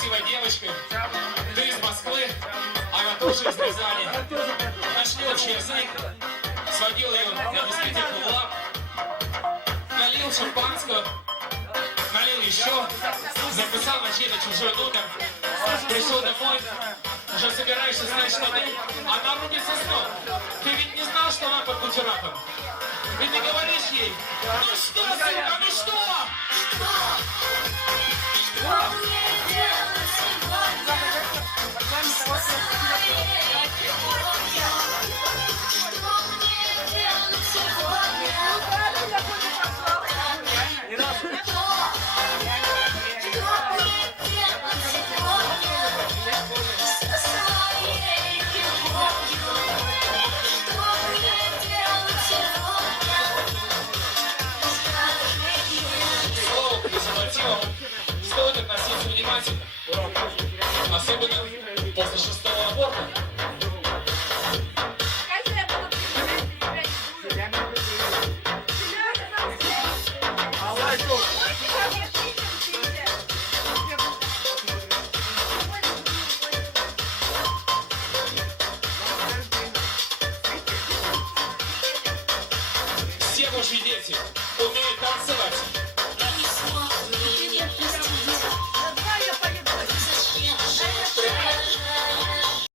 красивой девочкой. Ты из Москвы, она тоже из Рязани. Нашли общий язык, сводил ее на дискотеку в лап, налил шампанского, налил еще, записал на чей-то чужой номер, пришел домой, уже собираешься снять штаны, она вроде со сном. Ты ведь не знал, что она под бутератом? Ведь не говоришь ей: ну что, сука, ну что? Слово презервативом стоит относиться внимательно, особенно после 6-го аборта. Все божьи дети умеют танцевать.